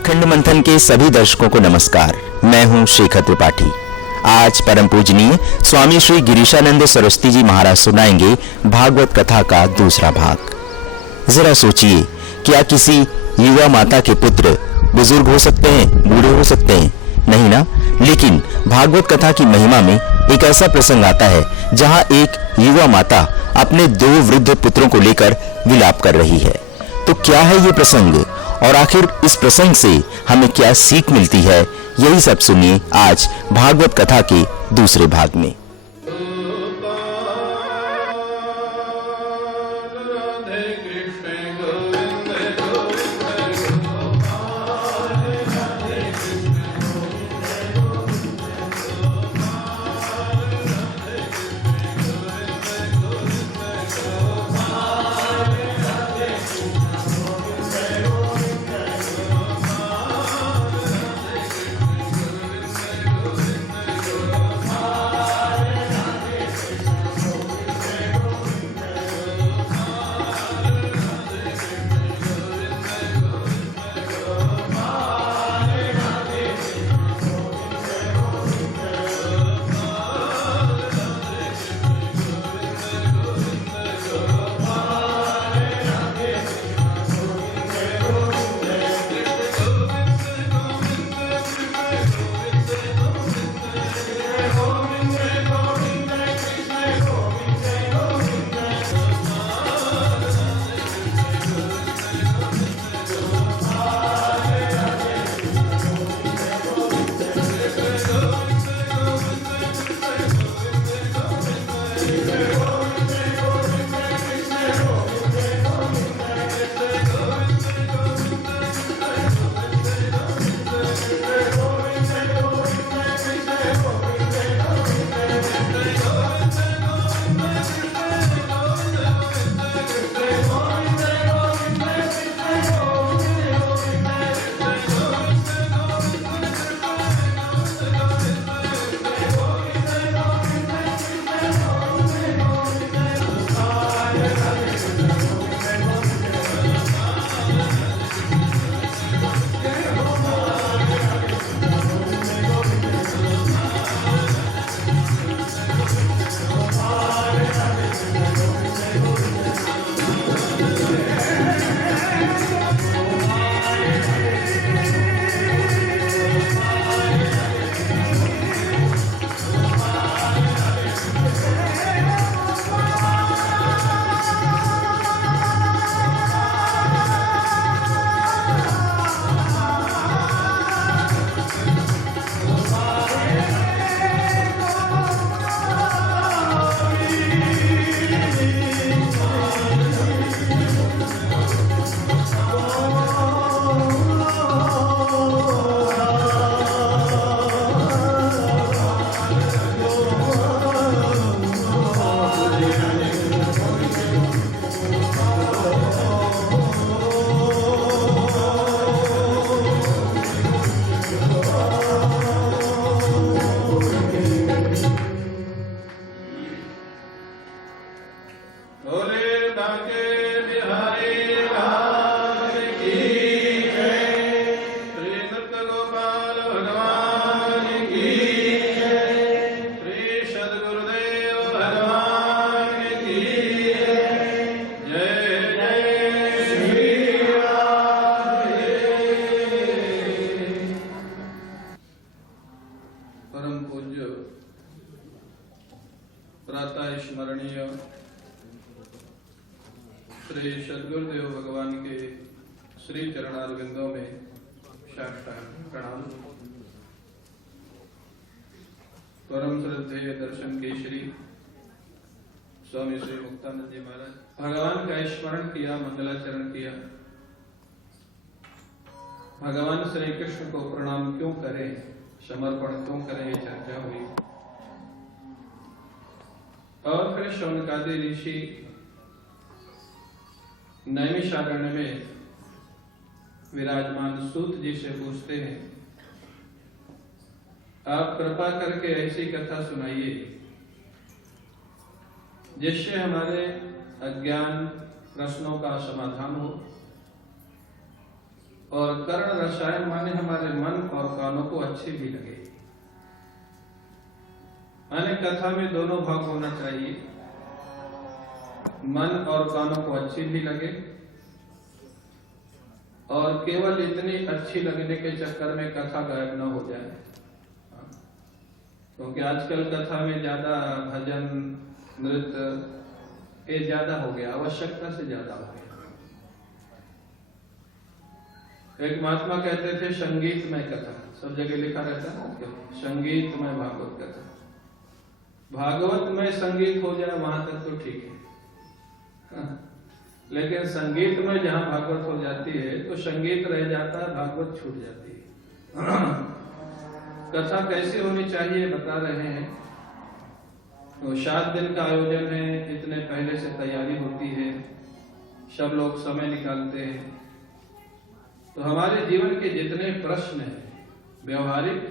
अखंड मंथन के सभी दर्शकों को नमस्कार। मैं हूं शेखर त्रिपाठी। आज परम पूजनीय स्वामी श्री गिरीशानंद सरस्वती जी महाराज सुनाएंगे भागवत कथा का दूसरा भाग। जरा सोचिए, क्या किसी युवा माता के पुत्र बुजुर्ग हो सकते हैं, बूढ़े हो सकते हैं? नहीं ना। लेकिन भागवत कथा की महिमा में एक ऐसा प्रसंग आता है जहां एक युवा माता अपने 2 वृद्ध पुत्रों को लेकर विलाप कर रही है। तो क्या है ये प्रसंग और आखिर इस प्रसंग से हमें क्या सीख मिलती है, यही सब सुनिए आज भागवत कथा के दूसरे भाग में। प्रातः स्मरणीय श्री सद्गुरुदेव भगवान के श्री चरणारविंदों में साष्टांग प्रणाम। परम श्रद्धेय दर्शन केसरी स्वामी श्री मुक्तानंद जी महाराज भगवान का स्मरण किया, मंगलाचरण किया। भगवान श्री कृष्ण को प्रणाम क्यों करें, समर्पण क्यों करें, ये चर्चा हुई। और फिर शौनकादि ऋषि नैमिषारण्य में विराजमान सूत जी से पूछते हैं, आप कृपा करके ऐसी कथा सुनाइए जिससे हमारे अज्ञान प्रश्नों का समाधान हो और कर्ण रसायन माने हमारे मन और कानों को अच्छे भी लगे। माने कथा में दोनों भाग होना चाहिए, मन और कानों को अच्छी भी लगे, और केवल इतनी अच्छी लगने के चक्कर में कथा गायब न हो जाए। क्योंकि आजकल कथा में ज्यादा भजन नृत्य ये ज्यादा हो गया, आवश्यकता से ज्यादा हो गया। एक महात्मा कहते थे संगीतमय कथा, सब जगह लिखा रहता है ना, संगीतमय भागवत कथा। भागवत में संगीत हो जाए वहां तक तो ठीक है, लेकिन संगीत में जहां भागवत हो जाती है तो संगीत रह जाता है, भागवत छूट जाती है। कथा कैसी होनी चाहिए बता रहे हैं। तो 7 दिन का आयोजन है, इतने पहले से तैयारी होती है, सब लोग समय निकालते हैं। तो हमारे जीवन के जितने प्रश्न हैं, व्यवहारिक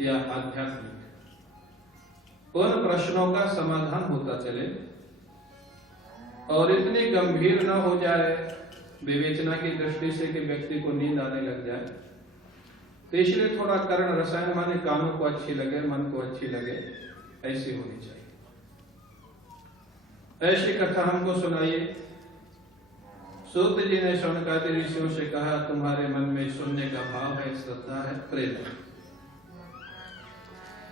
या आध्यात्मिक, उन प्रश्नों का समाधान होता चले और इतनी गंभीर न हो जाए विवेचना की दृष्टि से कि व्यक्ति को नींद आने लग जाए। तो इसलिए थोड़ा कर्ण रसायन माने कानों को अच्छी लगे, मन को अच्छी लगे, ऐसी होनी चाहिए। ऐसी कथा हमको सुनाइए। सूत जी ने शौनकादि ऋषियों से कहा, तुम्हारे मन में सुनने का भाव है, श्रद्धा है, प्रेम है,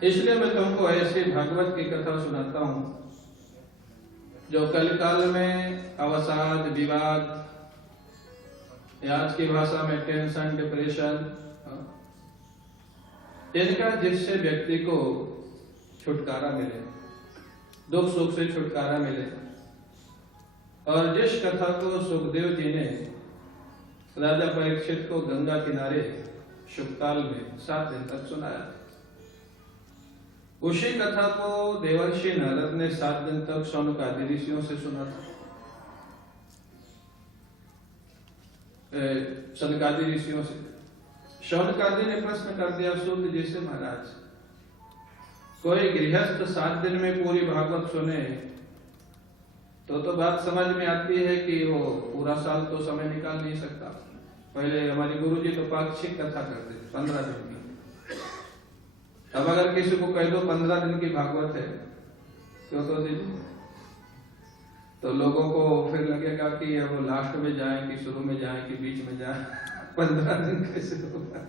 इसलिए मैं तुमको ऐसी भागवत की कथा सुनाता हूं जो कलिकाल में अवसाद, विवाद, आज की भाषा में टेंशन, डिप्रेशन, इनका जिससे व्यक्ति को छुटकारा मिले, दुख सुख से छुटकारा मिले। और जिस कथा को सुखदेव जी ने राजा परीक्षित को गंगा किनारे शुकताल में 7 दिन तक सुनाया, उसी कथा को देवर्षि नारद ने 7 दिन तक शौनकादि ऋषियों से सुना था। शौनकादि ऋषियों से शौनकादि ने प्रश्न कर दिया सूत जी से, महाराज कोई गृहस्थ 7 दिन में पूरी भागवत सुने तो बात समझ में आती है कि वो पूरा साल तो समय निकाल नहीं सकता। पहले हमारे गुरुजी तो पाक्षिक कथा करते थे 15 दिन की। अब अगर किसी को कह दो 15 दिन की भागवत है, क्यों तो दीजिए, तो लोगों को फिर लगेगा कि अब लास्ट में जाए कि शुरू में जाए कि बीच में जाए। 15 दिन कैसे होगा?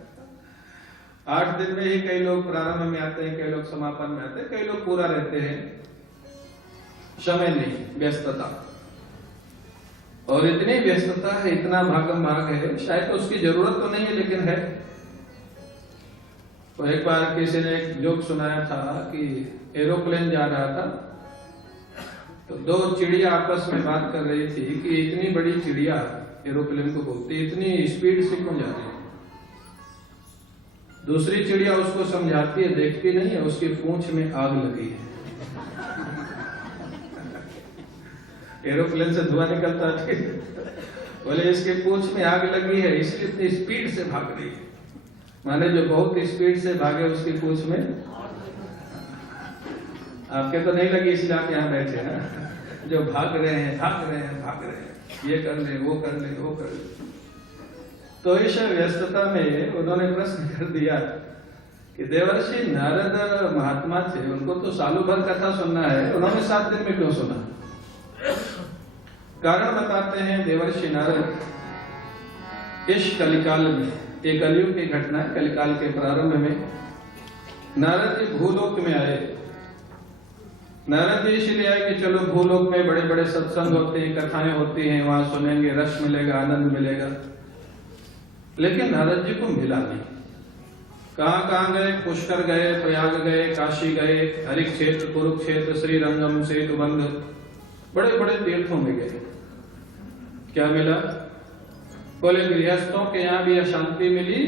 8 दिन में ही कई लोग प्रारंभ में आते हैं, कई लोग समापन में आते हैं, कई लोग पूरा रहते हैं। समय नहीं, व्यस्तता, और इतनी व्यस्तता है, इतना भागम भाग है, शायद तो उसकी जरूरत तो नहीं है लेकिन है। तो एक बार किसी ने एक जोक सुनाया था कि एरोप्लेन जा रहा था, तो 2 चिड़िया आपस में बात कर रही थी कि इतनी बड़ी चिड़िया एरोप्लेन को बोलती, इतनी स्पीड से क्यों जा रही है। दूसरी चिड़िया उसको समझाती है, देखती नहीं है उसकी पूंछ में आग लगी है। एरोप्लेन से धुआं निकलता है, बोले इसके पूंछ में आग लगी है इसलिए इतनी स्पीड से भाग रही है। माने जो बहुत स्पीड से भागे उसकी पूंछ में, आपके तो नहीं लगी इसलिए आप यहाँ बैठे हैं। जो भाग रहे हैं, भाग रहे हैं, भाग रहे हैं, ये कर ले, वो कर ले, वो कर ले। तो इस व्यस्तता में उन्होंने प्रश्न कर दिया कि देवर्षि नारद महात्मा थे, उनको तो सालों भर कथा सुनना है, उन्होंने 7 दिन में क्यों सुना? कारण बताते हैं देवर्षि नारद इस कलिकाल में, एक कलयुग की घटना है, कलिकाल के प्रारंभ में नारद जी भूलोक में आए। नारद जी इसलिए आए कि चलो भूलोक में बड़े बड़े सत्संग होते हैं, कथाएं होती हैं, वहां सुनेंगे, रस मिलेगा, आनंद मिलेगा। लेकिन नारद जी को मिला नहीं। कहां कहां गए? पुष्कर गए, प्रयाग गए, काशी गए, हरिक्षेत्र, कुरुक्षेत्र, श्रीरंगम, सेतुबंध, बड़े बड़े तीर्थों में गए। क्या मिला? बोले गृहस्थों के यहाँ भी अशांति मिली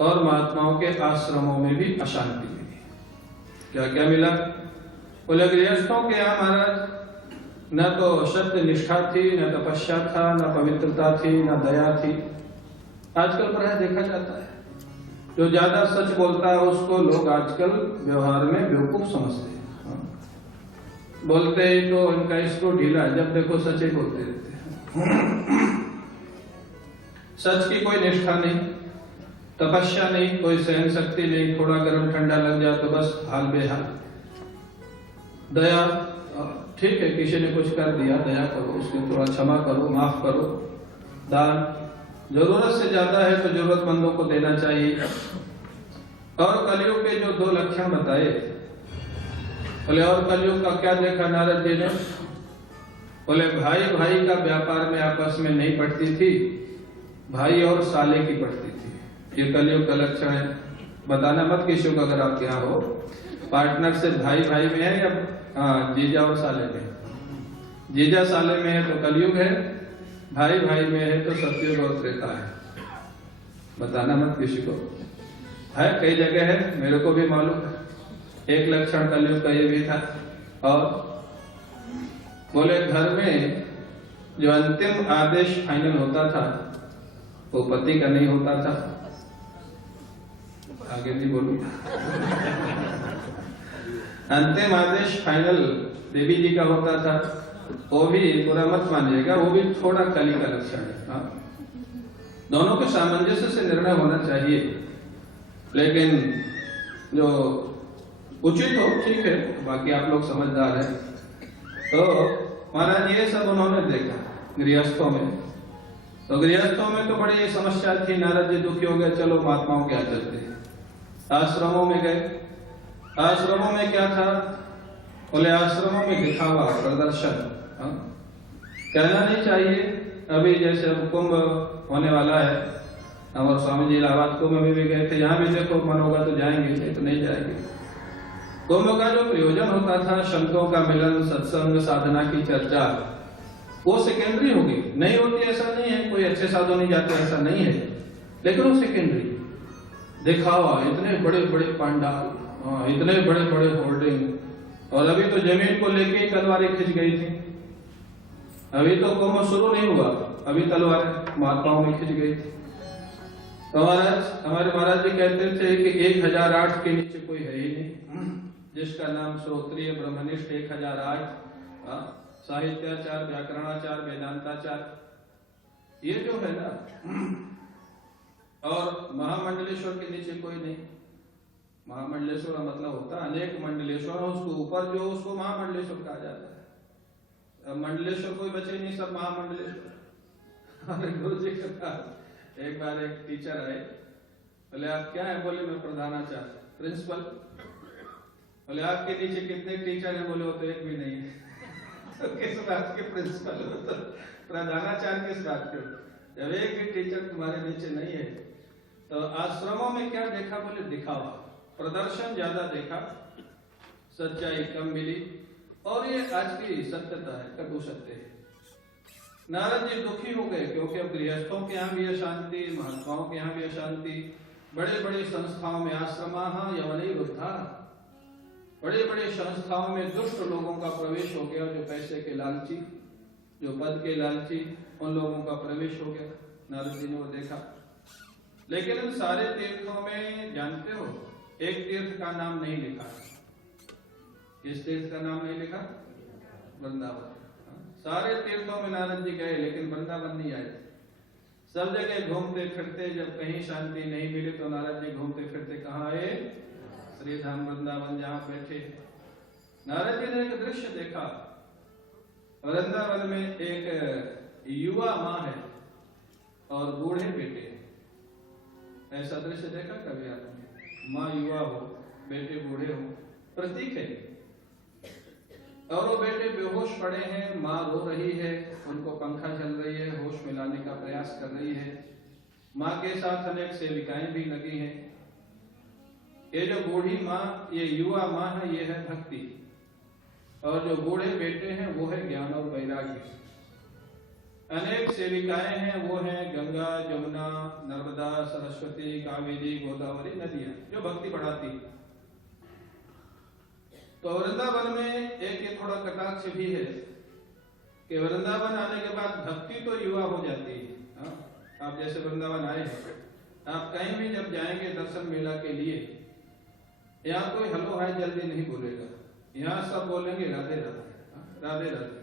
और महात्माओं के आश्रमों में भी अशांति मिली। क्या क्या मिला? बोले गृहस्थों के यहाँ महाराज न तो सत्य निष्ठा थी, न तपस्या था, न पवित्रता थी, न दया थी। आजकल प्राय देखा जाता है जो ज्यादा सच बोलता है उसको लोग आजकल व्यवहार में बेवकूफ समझते हैं। बोलते ही तो इनका इसको ढीला है, जब देखो सच ही बोलते रहते हैं। सच की कोई निष्ठा नहीं, तपस्या नहीं, कोई सहन शक्ति नहीं, थोड़ा गर्म ठंडा लग जाए तो बस हाल बेहाल। दया, ठीक है किसी ने कुछ कर दिया, दया करो, उसको थोड़ा क्षमा करो, माफ करो। दान, जरूरत से ज्यादा है तो जरूरतमंदों को देना चाहिए। और कलयुग के जो 2 लक्षण बताए, बोले और कलयुग का क्या देखा नारद जी ने? बोले भाई भाई का व्यापार में आपस में नहीं पड़ती थी, भाई और साले की पड़ती थी। ये कलयुग का लक्षण है। बताना मत किसी को अगर आप यहाँ हो, पार्टनर से भाई भाई में है या जीजा और साले में। जीजा साले में है तो कलयुग है, भाई भाई में है तो सतयुग और त्रेता है। बताना मत किसी को, है कई जगह है, मेरे को भी मालूम है। एक लक्षण कलयुग का ये भी था। और बोले घर में जो अंतिम आदेश फाइनल होता था वो पति का नहीं होता था। आगे नहीं बोलूं। अंतिम आदेश फाइनल देवी जी का होता था, वो भी पूरा मत मानिएगा, वो भी थोड़ा कली का लक्षण है। हाँ? दोनों के सामंजस्य से निर्णय होना चाहिए, लेकिन जो उचित हो ठीक है, बाकी आप लोग समझदार हैं। तो महाराज ये सब उन्होंने देखा गृहस्थों में। तो गृहस्थों में तो बड़ी समस्या थी, नारद जी दुखी हो गए, चलो महात्माओं के यहाँ चलते हैं। आश्रमों में गए। आश्रमों में क्या था? बोले आश्रमों में दिखावा, प्रदर्शन। कहना नहीं चाहिए। अभी जैसे अब कुंभ होने वाला है, हमारे स्वामी जी इलाहाबाद कुंभ में भी गए थे, यहाँ भी देखो मन होगा तो जाएंगे, नहीं तो नहीं जाएंगे। कुंभ का जो प्रयोजन होता था, संतों का मिलन, सत्संग, साधना की चर्चा, वो सेकेंडरी होगी। नहीं होती ऐसा नहीं है, कोई अच्छे साधु नहीं जाते ऐसा नहीं है, लेकिन वो सेकेंडरी। दिखावा, इतने बड़े बड़े पंडाल, इतने बड़े बड़े होर्डिंग, और अभी तो जमीन को लेके ही तलवारें खिंच गई थी। अभी तो कुंभ शुरू नहीं हुआ, अभी तलवारें महात्माओं में खिंच गई थी। तो हमारे महाराज जी कहते थे कि 1008 के नीचे कोई है ही नहीं, जिसका नाम श्रोत्रिय ब्रह्मनिष्ठ 1008, साहित्याचार, व्याकरणाचार, वेदांताचार, ये जो है ना, और महामंडलेश्वर के नीचे कोई नहीं। महामंडलेश्वर का मतलब होता है अनेक मंडलेश्वर, उसको ऊपर जो उसको महामंडलेश्वर कहा जाता है। अब मंडलेश्वर कोई बचे नहीं, सब महामंडलेश्वर। अरे गुरु जी के पास एक बार एक टीचर आए, बोले आप क्या है? बोले मैं प्रधानाचार्य, प्रिंसिपल। बोले आपके नीचे कितने टीचर हैं? बोले वो तो एक भी नहीं है। तो किस बात के प्रिंसिपल हो? तो प्रधानाचार्य किस बात के? जब एक भी टीचर तुम्हारे नीचे नहीं है। तो आश्रमों में क्या देखा? बोले दिखावा, प्रदर्शन ज्यादा देखा, सच्चाई कम मिली। और ये आज की सत्यता है, कटु सत्य है। नारद जी दुखी हो गए, क्योंकि अब गृहस्थों के यहाँ भी अशांति, महात्माओं के यहाँ भी अशांति, बड़े बड़े संस्थाओं में आश्रमा यवनी वृद्धा, बड़े बड़े संस्थाओं में दुष्ट लोगों का प्रवेश हो गया, जो पैसे के लालची, जो पद के लालची, उन लोगों का प्रवेश हो गया। नारद जी ने वो देखा। लेकिन इन सारे तीर्थों में जानते हो, एक तीर्थ का नाम नहीं लिखा। इस तीर्थ का नाम नहीं लिखा, वृंदावन। सारे तीर्थों में नारद जी गए, लेकिन वृंदावन नहीं आए। सब जगह घूमते फिरते, जब कहीं शांति नहीं मिली तो नारद जी घूमते फिरते कहाँ आए? श्रीधाम वृंदावन, जहाँ बैठे। नारद जी ने एक दृश्य देखा। वृंदावन में एक युवा माँ है और बूढ़े बेटे। ऐसा दृश्य देखा कभी आपने? माँ युवा हो, बेटे बूढ़े हो, प्रतीक है। और वो बेटे बेहोश पड़े हैं, माँ रो रही है, उनको पंखा चल रही है, होश में लाने का प्रयास कर रही है। माँ के साथ अनेक सेविकाएं भी लगी हैं। ये जो बूढ़ी माँ, ये युवा माँ है, ये है भक्ति। और जो बूढ़े बेटे हैं वो है ज्ञान और वैराग्य। अनेक सेविकाएं हैं, वो हैं गंगा, जमुना, नर्मदा, सरस्वती, कावेरी, गोदावरी नदियां, जो भक्ति बढ़ाती। तो वृंदावन में एक ये थोड़ा कटाक्ष भी है कि वृंदावन आने के बाद भक्ति तो युवा हो जाती है। आप जैसे वृंदावन आए हैं, आप कहीं भी जब जाएंगे दर्शन मेला के लिए, यहाँ कोई हेलो हाय जल्दी नहीं बोलेगा। यहाँ सब बोलेंगे राधे राधे, राधे राधे।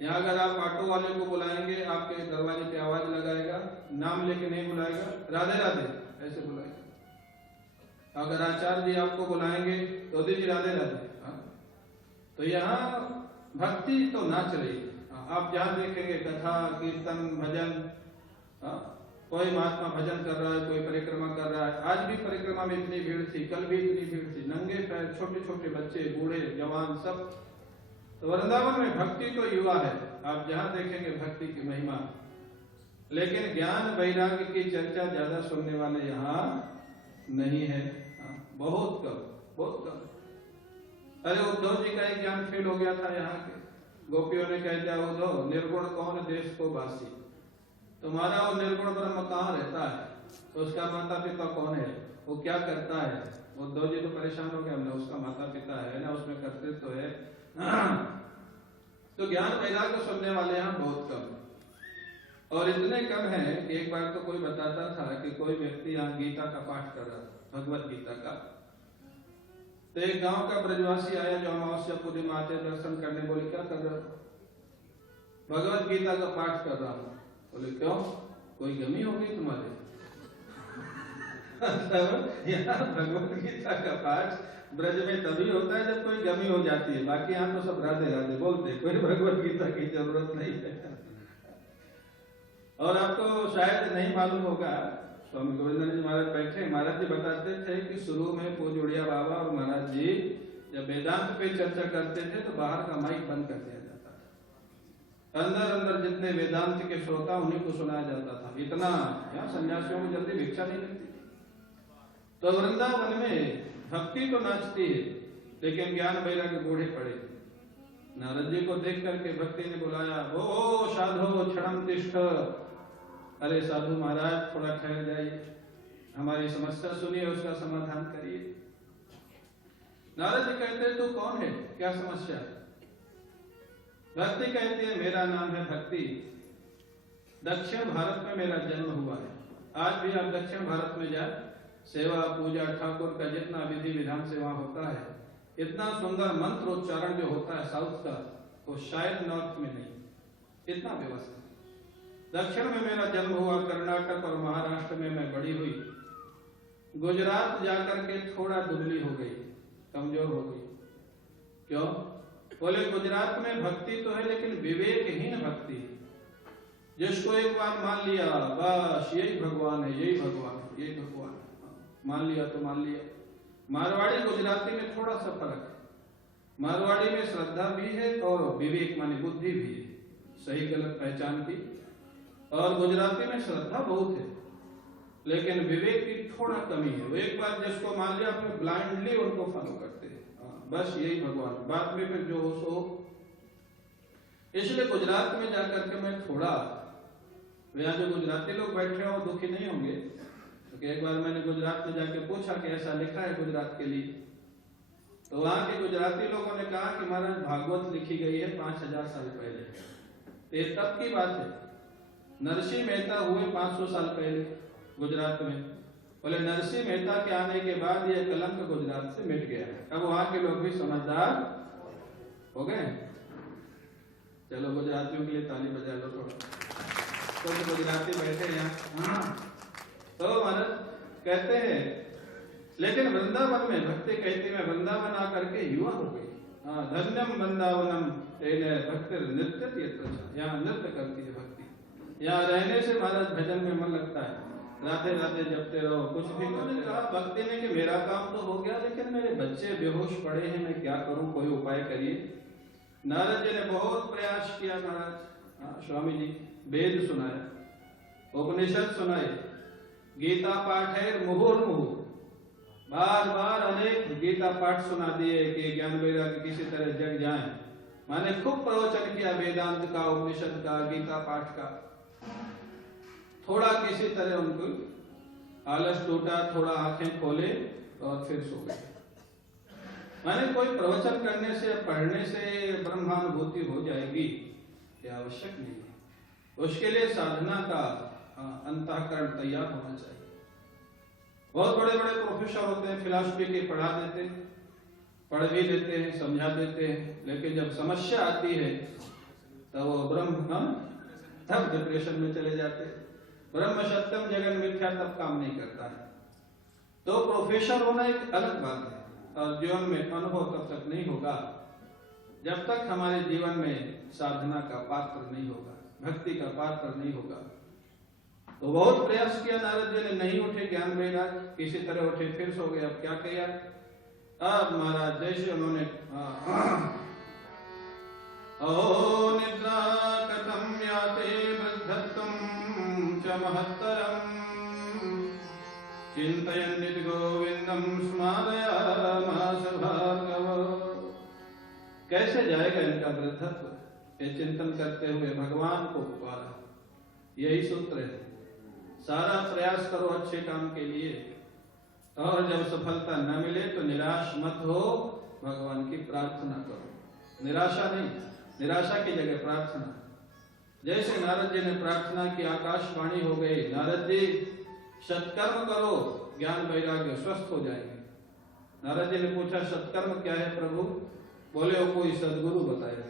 यहाँ अगर आप ऑटो वाले को बुलाएंगे, आपके दरवाजे पे आवाज लगाएगा, नाम लेके नहीं बुलाएगा, राधे राधे ऐसे बुलाएगा। अगर आचार्य जी आपको बुलाएंगे तो जी राधे राधे। तो यहाँ भक्ति तो नाच रही है। आप जहाँ देखेंगे कथा कीर्तन भजन, कोई महात्मा भजन कर रहा है, कोई परिक्रमा कर रहा है। आज भी परिक्रमा में इतनी भीड़ थी, कल भी इतनी भीड़ थी, नंगे पैर, छोटे छोटे बच्चे, बूढ़े जवान सब। तो वृंदावन में भक्ति तो युवा है, आप जहाँ देखेंगे भक्ति की महिमा। लेकिन ज्ञान वैराग्य की चर्चा ज्यादा सुनने वाले यहाँ नहीं है, बहुत कम, बहुत कम। अरे उद्धव जी का एक ज्ञान फेल हो गया था यहाँ के। गोपियों ने कह दिया, उद्धव निर्गुण कौन देश को बासी, तुम्हारा वो निर्गुण ब्रह्म कहाँ रहता है, तो उसका माता पिता कौन है, वो क्या करता है। उद्धव जी तो परेशान हो गया, हमने उसका माता पिता है ना, उसमें कर्तृत्व तो है। तो ज्ञान वैराग्य सुनने वाले यहाँ बहुत कम, और इतने कम है कि एक बार तो कोई बताता था कि कोई व्यक्ति यहाँ गीता का पाठ कर रहा था, भगवत गीता का। तो एक गांव का ब्रजवासी आया जो अमावस्या पूर्णिमा आते दर्शन करने, बोले क्या कर रहे हो, भगवत गीता का पाठ कर रहा हूँ। बोले क्यों, कोई गमी होगी तुम्हारे। यहाँ भगवत गीता का पाठ ब्रज में तभी होता है जब कोई गमी हो जाती है, बाकी यहाँ तो सब राधे राधे बोलते, कोई भगवत गीता की जरूरत नहीं है। और आपको शायद नहीं मालूम होगा, स्वामी गोविंदानंद जी महाराज बैठे, महाराज जी बताते थे कि शुरू में पूज्य उड़िया बाबा और महाराज जी जब वेदांत पे चर्चा करते थे तो बाहर का माइक बंद कर दिया जाता था, अंदर अंदर जितने वेदांत के श्रोता उन्हीं को सुनाया जाता था। इतना यहाँ सन्यासियों को जल्दी भिक्षा नहीं मिलती। तो वृंदावन में भक्ति तो नाचती है, लेकिन ज्ञान वैराग्य बूढ़े पड़े। नारद जी को देख करके भक्ति ने बुलाया, ओ साधो क्षणम तिष्ठ। अरे साधु महाराज थोड़ा ठहर जाइए, हमारी समस्या सुनिए, उसका समाधान करिए। नारद जी कहते तू कौन है, क्या समस्या है। भक्ति कहती है मेरा नाम है भक्ति, दक्षिण भारत में मेरा जन्म हुआ है। आज भी आप दक्षिण भारत में जाए, सेवा पूजा ठाकुर का जितना विधि विधान से वहां होता है, इतना सुंदर मंत्र उच्चारण जो होता है साउथ का, वो शायद नॉर्थ में नहीं, इतना व्यवस्था। दक्षिण में मेरा जन्म हुआ, कर्नाटक और महाराष्ट्र में मैं बड़ी हुई। गुजरात जाकर के थोड़ा दुबली हो गई, कमजोर हो गई। क्यों, बोले गुजरात में भक्ति तो है लेकिन विवेकहीन भक्ति है, जिसको एक बार मान लिया बस यही भगवान है, यही भगवान है, यही भगवान है, मान लिया तो मान लिया। मारवाड़ी गुजराती में थोड़ा सा फर्क है, मारवाड़ी में श्रद्धा भी है और विवेक माने बुद्धि भी है, सही गलत पहचान की। और गुजराती में श्रद्धा बहुत है लेकिन विवेक की थोड़ा कमी है। वो एक बार जिसको मान लिया अपने ब्लाइंडली उनको फॉलो करते हैं, बस यही भगवान, बाद में फिर जो हो सो। इसलिए गुजरात में जाकर के मैं थोड़ा, यहाँ जो गुजराती लोग बैठे हो दुखी नहीं होंगे, क्योंकि एक बार मैंने गुजरात में जाके पूछा कि ऐसा लिखा है गुजरात के लिए, तो वहां के गुजराती लोगों ने कहा कि महाराज भागवत लिखी गई है 5000 साल पहले। ये तब की बात है, नरसिंह मेहता हुए 500 साल पहले गुजरात में। बोले नरसिंह मेहता के आने के बाद यह कलंक गुजरात से मिट गया है। अब वहां के लोग भी समझदार हो गए। चलो गुजरातियों के लिए ताली बजा लो थोड़ा, तो गुजराती बैठे यहाँ। तो महाराज कहते हैं, लेकिन वृंदावन में भक्ति कहती मैं वृंदावन आकर के युवा हो गई। धन्यम वृंदावनम भक्ति नृत्य, यहाँ नृत्य करती है भक्ति। यहाँ रहने से महाराज भजन में मन लगता है, राधे राधे जपते रहो, कुछ भी करते रहो। भक्ति ने कि मेरा काम तो हो गया लेकिन मेरे बच्चे बेहोश पड़े हैं, मैं क्या करूं, कोई उपाय करिए। नारद जी ने बहुत प्रयास किया महाराज। स्वामी जी वेद सुनाया, उपनिषद सुनाए, गीता पाठ है मुहुर्मुहु, बार बार अनेक गीता पाठ सुना दिए कि ज्ञान वैराग्य किसी तरह जग जाए। मैंने खूब प्रवचन किया वेदांत का, उपनिषद का, गीता पाठ का। थोड़ा किसी तरह उनको आलस टूटा, थोड़ा आंखें खोले और फिर सो गए। मैंने कोई प्रवचन करने से, पढ़ने से ब्रह्मानुभूति हो जाएगी, ये आवश्यक नहीं है। उसके लिए साधना का अंतःकरण तैयार होना चाहिए। बहुत बड़े बड़े प्रोफेसर होते हैं, फिलॉसफी के पढ़ा देते हैं, पढ़ भी लेते हैं, समझा देते हैं, लेकिन जब समस्या आती है तो वो ब्रह्म तब डिप्रेशन में चले जाते हैं। ब्रह्म सत्यम जगन मिथ्या तब काम नहीं करता है। तो प्रोफेसर होना एक अलग बात है और जीवन में अनुभव तब तक नहीं होगा जब तक हमारे जीवन में साधना का पात्र नहीं होगा, भक्ति का पात्र नहीं होगा। तो बहुत प्रयास किया नारद जी ने, नहीं उठे ज्ञान वैराग, किसी तरह उठे, फिर सो गए। अब क्या किया? अब महाराज जैसे उन्होंने ओ निद्रा कथम याते वृद्धत्वं च महत्तरम् चिन्तयन् गोविंदम स्मारयामास भार्गव। कैसे जाएगा इनका वृद्धत्व? ये चिंतन करते हुए भगवान को पुकारा। यही सूत्र है, सारा प्रयास करो अच्छे काम के लिए और जब सफलता न मिले तो निराश मत हो, भगवान की प्रार्थना करो। निराशा नहीं, निराशा की जगह प्रार्थना। जैसे नारद जी ने प्रार्थना की, आकाशवाणी हो गई, नारद जी सत्कर्म करो, ज्ञान वैराग्य स्वस्थ हो जाएंगे। नारद जी ने पूछा सत्कर्म क्या है प्रभु? बोले वो कोई सदगुरु बताएगा।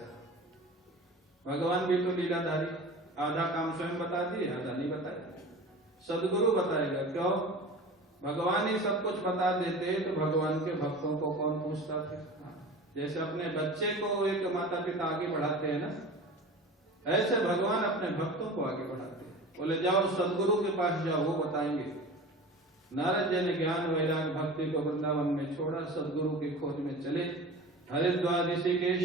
भगवान भी तो लीलाधारी, आधा काम स्वयं बता दिए, आधा नहीं बताया। सदगुरु बताएगा। क्यों? भगवान ही सब कुछ बता देते तो भगवान के भक्तों को कौन पूछता था? जैसे अपने बच्चे को एक माता पिता आगे बढ़ाते हैं ना, ऐसे भगवान अपने भक्तों को आगे बढ़ाते हैं। बोले जाओ सदगुरु के पास जाओ, वो बताएंगे। नारद जी ने ज्ञान वैराग भक्ति को वृंदावन में छोड़ा, सदगुरु की खोज में चले। हरिद्वार ऋषिकेश,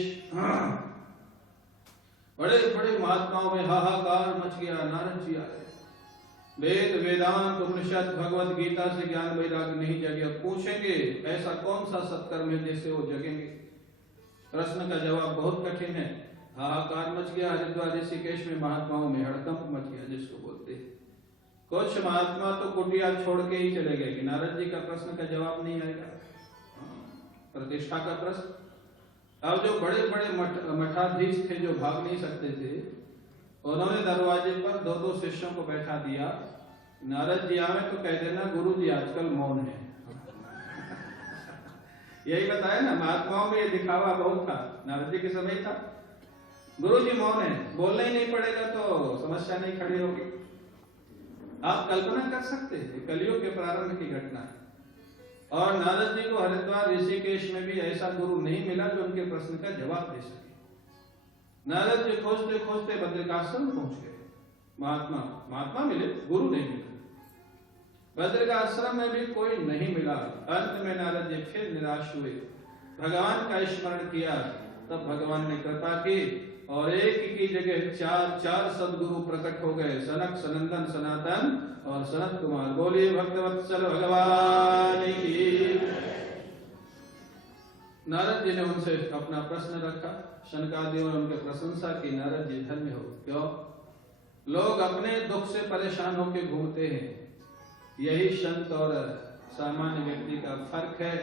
बड़े बड़े महात्माओं में हाहाकार मच गया। नारद जी आए, वेद वेदांत उपनिषद भगवत गीता से ज्ञान वैराग नहीं जगे। पूछेंगे ऐसा कौन सा सत्कर्म है जिससे वो जगेंगे? प्रश्न का जवाब बहुत कठिन है। हाहाकार मच गया हरिद्वार ऋषिकेश में, महात्माओं में हड़कंप मच गया जिसको बोलते हैं। कुछ महात्मा तो कुटिया छोड़ के ही चले गए कि नारद जी का प्रश्न का जवाब नहीं आएगा, प्रतिष्ठा का प्रश्न। अब जो बड़े बड़े मठाधीश थे जो भाग नहीं सकते थे, उन्होंने दरवाजे पर दो दो शिष्यों को बैठा दिया। नारद जी आवे तो कह देना गुरु जी आजकल मौन है। यही बताया ना, महात्माओं में ये दिखावा बहुत था। नारद जी के समय था, गुरु जी मौन है, बोलना ही नहीं पड़ेगा तो समस्या नहीं खड़ी होगी। आप कल्पना कर सकते हैं, कलियुग के प्रारंभ की घटना है। और नारद जी को हरिद्वार ऋषिकेश में भी ऐसा गुरु नहीं मिला जो उनके प्रश्न का जवाब दे सके। नारद जी खोजते खोजते बद्रिकाश्रम पहुंच गए। महात्मा मिले, गुरु नहीं मिले। बद्रिकाश्रम में भी कोई नहीं मिला। अंत में नारद जी फिर निराश हुए, भगवान का स्मरण किया। तब भगवान ने कृपा की और एक की जगह चार सदगुरु प्रकट हो गए, सनक, सनंदन, सनातन और सनत कुमार। बोलिए भक्तवत्सल भगवान की। नारद जी ने उनसे अपना प्रश्न रखा। शनकादियों ने उनके प्रशंसा की। नारद जी धन्य हो। क्यों? लोग अपने दुख से परेशान होकर घूमते हैं, यही संत और सामान्य व्यक्ति का फर्क है।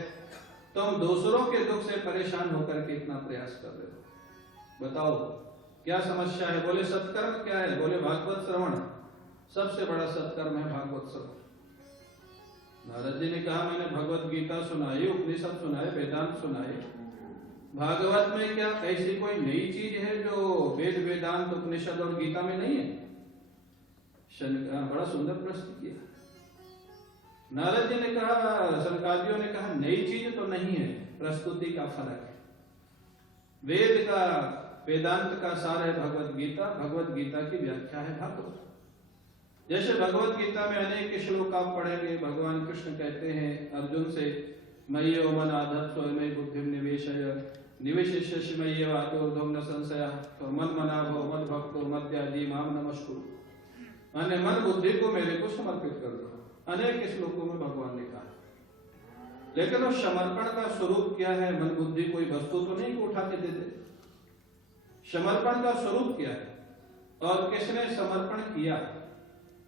तुम दूसरों के दुख से परेशान होकर के इतना प्रयास कर रहे हो, बताओ क्या समस्या है? बोले सत्कर्म क्या है? बोले भागवत श्रवण, सबसे बड़ा सत्कर्म है भागवत श्रवण। नारद जी ने कहा मैंने भगवत गीता सुनाई, उपनिषद सुनाए, वेदांत सुनाए, भागवत में क्या ऐसी कोई नई चीज है जो वेद वेदांत उपनिषद और गीता में नहीं है? बड़ा सुंदर प्रश्न किया। नारद जी ने कहा, शनकादियों ने कहा नई चीज तो नहीं है, प्रस्तुति का फर्क है। वेद का, वेदांत का सार है भगवत गीता, भगवत गीता की व्याख्या है भागवत। जैसे भगवत गीता में अनेक श्लोक आप पढ़ेंगे, भगवान कृष्ण कहते हैं अर्जुन से, मय्यो मन आधत्स्व स्वयं बुद्धिं निवेशय निवेशिष्यसि मय्येव आत्मोर्ध्वं न संशयः तो मन मना भव मद भक्तो मद्याजी माम नमस्कुरु। माने मन बुद्धि को मेरे को समर्पित कर दो। अनेक श्लोकों में भगवान ने कहा, लेकिन उस समर्पण का स्वरूप क्या है? मन बुद्धि कोई वस्तु तो नहीं उठा के दे दे। समर्पण का स्वरूप क्या है और किसने समर्पण किया,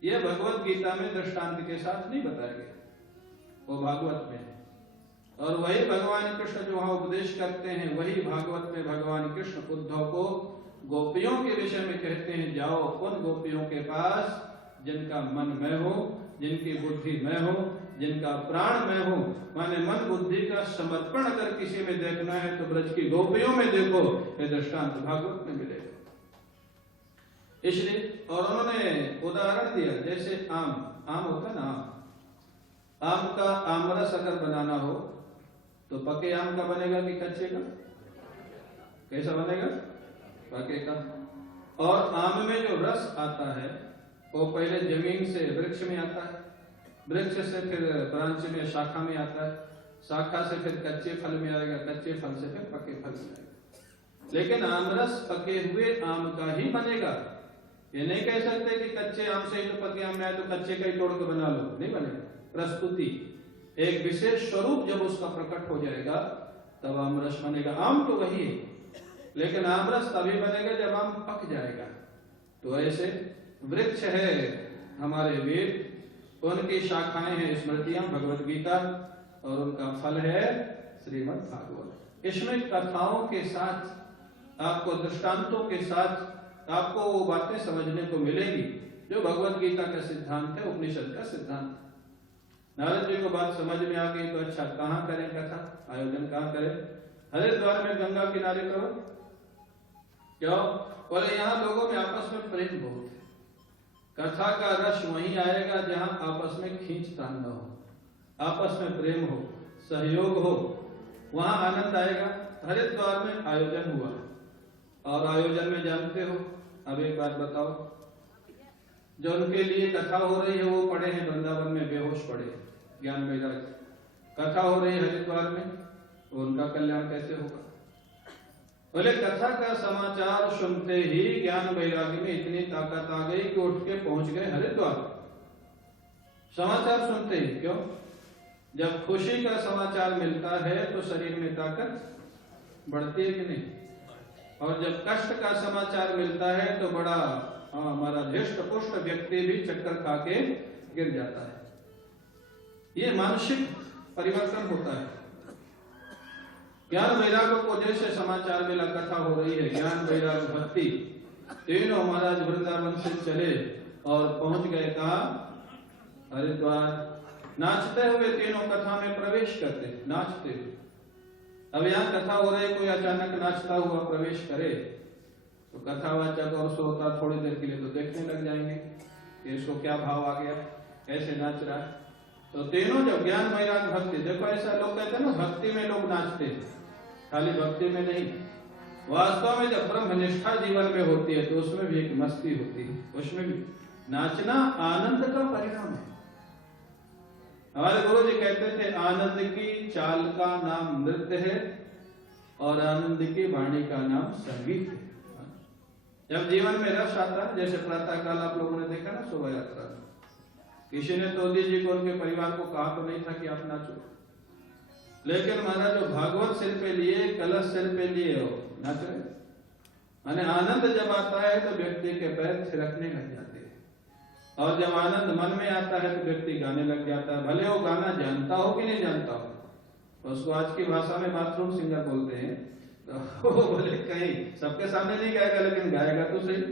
यह भगवत गीता में दृष्टांत के साथ नहीं बताया गया, वो भागवत में है। और वही भगवान कृष्ण जो वहां उपदेश करते हैं, वही भागवत में भगवान कृष्ण उद्धव को गोपियों के विषय में कहते हैं, जाओ उन गोपियों के पास जिनका मन मैं हो, जिनकी बुद्धि मैं हो, जिनका प्राण मैं हो। माने मन बुद्धि का समर्पण अगर किसी में देखना है तो ब्रज की गोपियों में देखो, यह दृष्टांत भागवत में मिलेगा। इसलिए और उन्होंने उदाहरण दिया, जैसे आम होता है ना, आम का आमरस अगर बनाना हो तो पके आम का बनेगा कि कच्चे का? कैसा बनेगा? पके का। और आम में जो रस आता है वो पहले जमीन से वृक्ष में आता है, वृक्ष से फिर ब्रांच में शाखा में आता है, शाखा से फिर कच्चे फल में आएगा, कच्चे फल से फिर पके फल में आएगा। लेकिन आमरस पके हुए आम का ही बनेगा। ये नहीं कह सकते कि कच्चे आम से ही तो पके आम में आए तो कच्चे का ही तोड़ के बना लो, नहीं बनेगा। प्रस्तुति, एक विशेष स्वरूप जब उसका प्रकट हो जाएगा तब आमरस बनेगा। आम तो वही है, लेकिन आमरस तभी बनेगा जब आम पक जाएगा। तो ऐसे वृक्ष है हमारे वेद, उनकी शाखाएं हैं स्मृतियां, भगवत गीता, और उनका फल है श्रीमद् भागवत। इसमें कथाओं के साथ, आपको दृष्टांतों के साथ आपको वो बातें समझने को मिलेगी जो भगवत गीता का सिद्धांत है, उपनिषद का सिद्धांत। नारद जी को बात समझ में आ गई तो अच्छा, कहाँ करें कथा, आयोजन कहाँ करें? हरिद्वार में गंगा किनारे करो। क्यों? बोले यहाँ लोगों में आपस में प्रेम बहुत है, कथा का रस वहीं आएगा जहां आपस में खींचतान न हो, आपस में प्रेम हो, सहयोग हो, वहां आनंद आएगा। हरिद्वार में आयोजन हुआ, और आयोजन में जानते हो, अब एक बात बताओ, जो उनके लिए कथा हो रही है वो पड़े हैं वृंदावन में, बेहोश पड़े, ज्ञान वैराग्य। कथा हो रही है हरिद्वार में, तो उनका कल्याण कैसे होगा? बोले कथा का समाचार सुनते ही ज्ञान वैराग्य में इतनी ताकत आ गई कि उठ के पहुंच गए हरिद्वार। समाचार सुनते ही, क्यों? जब खुशी का समाचार मिलता है तो शरीर में ताकत बढ़ती है कि नहीं? और जब कष्ट का समाचार मिलता है तो बड़ा हमारा धृष्ट पुष्ट व्यक्ति भी चक्कर खा के गिर जाता है। ये मानसिक परिवर्तन होता है। ज्ञान वैराग्य को जैसे समाचार मिला, कथा हो रही है, ज्ञान वैराग्य भक्ति, तीनों महाराज वृंदावन से चले और पहुंच गए कहाँ? हरिद्वार। नाचते हुए तीनों कथा में प्रवेश करते, नाचते हुए। अब यहाँ कथा हो रही, कोई अचानक नाचता हुआ प्रवेश करे तो कथावाचक और श्रोता थोड़ी देर के लिए तो देखने लग जाएंगे कि इसको क्या भाव आ गया, कैसे नाच रहा है। तो तीनों जब ज्ञान वैराग्य भक्ति, देखो ऐसा लोग कहते हैं ना, भक्ति में लोग नाचते हैं, खाली भक्ति में नहीं, वास्तव में जब ब्रह्मनिष्ठा जीवन में होती है तो उसमें भी एक मस्ती होती है, उसमें भी नाचना आनंद का परिणाम है। हमारे गुरु जी कहते थे, आनंद की चाल का नाम नृत्य है और आनंद की वाणी का नाम संगीत है। जब जीवन में रस आता है, जैसे प्रातः काल आप लोगों ने देखा ना शोभा यात्रा, किसी ने तोदी जी को, उनके परिवार को कहा तो नहीं था कि आप नाचो, लेकिन महाराज जो भागवत सिर पे लिए, कलश सिर पे लिए हो, नाच रहे। माने आनंद जब आता है तो व्यक्ति के पैर थिरकने लग जाते हैं, और जब आनंद मन में आता है तो व्यक्ति गाने लग जाता है, भले वो गाना जानता हो कि नहीं जानता हो। उसको आज की भाषा में बाथरूम सिंगर बोलते हैं, तो वो बोले कहीं सबके सामने नहीं गाएगा लेकिन गाएगा तो सही।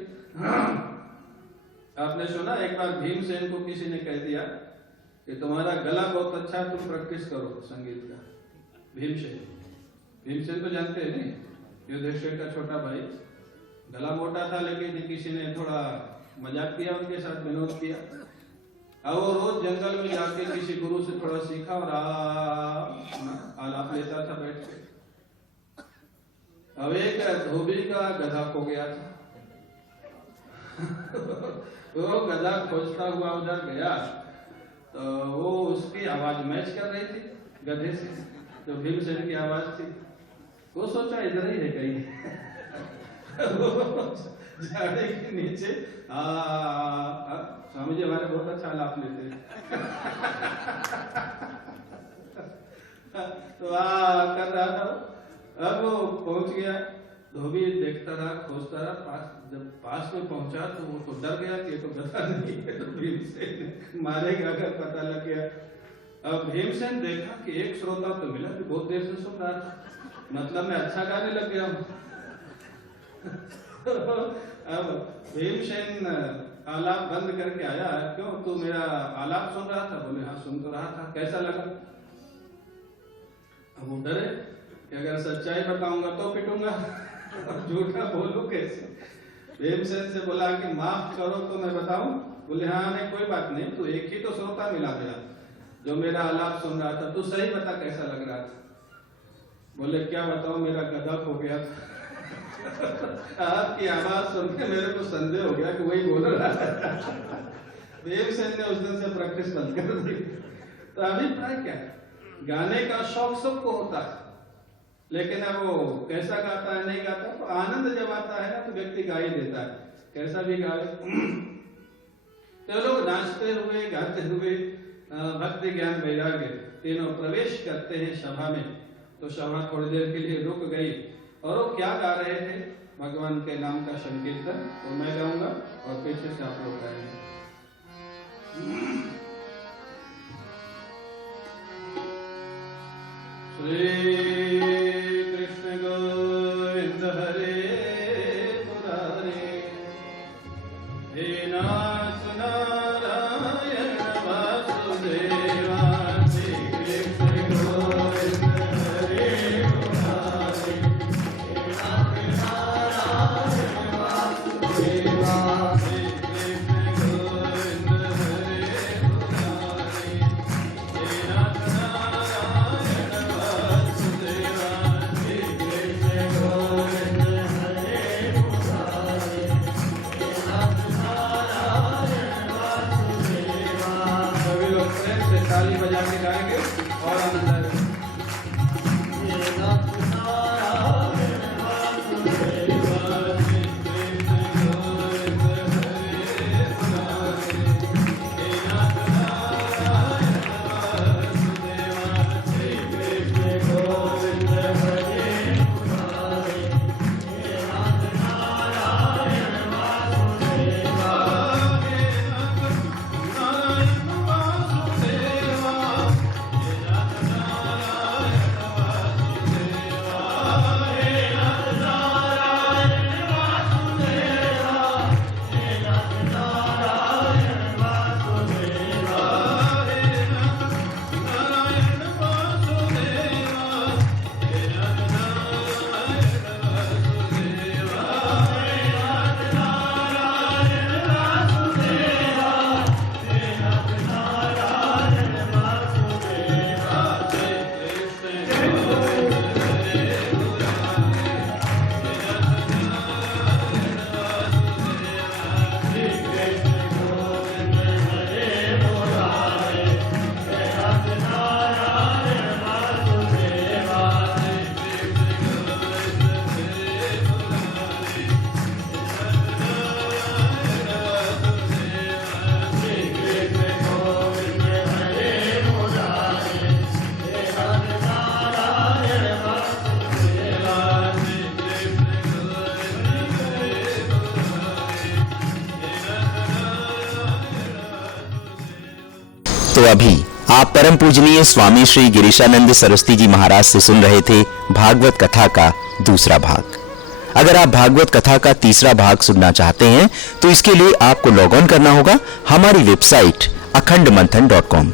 आपने सुना एक बार भीमसेन को किसी ने कह दिया कि तुम्हारा गला बहुत अच्छा है, तुम प्रैक्टिस करो संगीत का। भीमसेन तो जानते हैं नहीं, युधिष्ठिर का छोटा भाई, गला मोटा था लेकिन किसी ने थोड़ा मजाक किया, उनके साथ विनोद किया। अब वो रोज जंगल में जाके किसी गुरु से थोड़ा सीखा और आलाप लेता था बैठ के। अब एक धोबी का गधा खो गया था वो गधा खोजता हुआ उधर गया तो वो उसकी आवाज मैच कर रही थी गधे से, जो भीमसेन की आवाज थी। वो सोचा इधर ही है कहीं झाड़ी के नीचे स्वामी जी हमारे बहुत अच्छा लाभ लेते तो कर रहा था। अब वो पहुंच गया, धोबी देखता रहा, खोजता रहा, जब पास में पहुंचा तो वो तो डर गया कि तो गधा नहीं है, तो भीमसेन मारेगा अगर पता लग गया। अब भीमसेन देखा कि एक श्रोता तो मिला, कि बहुत देर से सुन रहा था, मतलब मैं अच्छा गाने लग गया हूँ। अब भीमसेन आलाप बंद करके आया, क्यों तू मेरा आलाप सुन रहा था? बोले हाँ सुन तो रहा था, कैसा लगा? अब वो डरे कि अगर सच्चाई बताऊंगा तो पिटूंगा, झूठा बोलूं कैसे? भीमसेन से बोला कि माफ करो तो मैं बताऊं? बोले हाँ, नहीं कोई बात नहीं, तू एक ही तो श्रोता मिला मेरा जो मेरा आलाप सुन रहा था, तू सही बता कैसा लग रहा था। बोले क्या बताओ, मेरा गधा खो गया था। आपकी आवाज सुन के मेरे को संदेह हो गया कि वही बोल रहा है। भीमसेन ने उस दिन से प्रैक्टिस बंद कर दी। तो अभिप्राय क्या है, गाने का शौक सबको होता है, लेकिन अब वो कैसा गाता है नहीं गाता, तो आनंद जब आता है ना तो व्यक्ति गा ही देता है, कैसा भी गावे। तो लोग नाचते हुए गाते हुए भक्ति ज्ञान वैराग्य तीनों प्रवेश करते हैं सभा में। तो सभा थोड़ी देर के लिए रुक गई और वो क्या गा रहे थे, भगवान के नाम का संकीर्तन। तो मैं गाऊंगा और पीछे से आप लोग गाएंगे। श्री कृष्ण गोविंद हरे मुरारे, हे नाथ नारायण वासुदेवा, श्री कृष्ण गोविंद हरे मुरारे, हे नाथ नारायण वासुदेवा, श्री कृष्ण गोविंद हरे मुरारे, हे नाथ नारायण वासुदेवा, श्री कृष्ण गोविंद हरे मुरारे, हे नाथ नारायण वासुदेवा। सभी लोग प्रेम से ताली बजा के गाएंगे और आनंद आएगा। हे नाथ नारायण वासुदेवा, श्री कृष्ण गोविंद हरे मुरारे, हे नाथ नारायण वासुदेवा, श्री कृष्ण गोविंद हरे मुरारे, हे नाथ नारायण वासुदेवा, हे नाथ नारायण वासुदेवा, हे नाथ नारायण वासुदेवा, हे नाथ नारायण वासुदेवा, हे नाथ नारायण वासुदेवा, हे नाथ नारायण वासुदेवा, हे नाथ नारायण वासुदेवा, हे नाथ नारायण वासुदेवा, हे नाथ नारायण वासुदेवा। श्री कृष्ण गोविंद हरे मुरारे, हे नाथ नारायण वासुदेवा, श्री कृष्ण गोविंद हरे मुरारे, हे नाथ नारायण वासुदेवा, श्री कृष्ण गोविंद हरे मुरारे, हे नाथ नारायण वासुदेवा, श्री कृष्ण गोविंद हरे मुरारे, हे नाथ नारायण वासुदेवा। तो अभी आप परम पूजनीय स्वामी श्री गिरीशानंद सरस्वती जी महाराज से सुन रहे थे भागवत कथा का दूसरा भाग। अगर आप भागवत कथा का तीसरा भाग सुनना चाहते हैं तो इसके लिए आपको लॉग ऑन करना होगा हमारी वेबसाइट akhand manthan.com।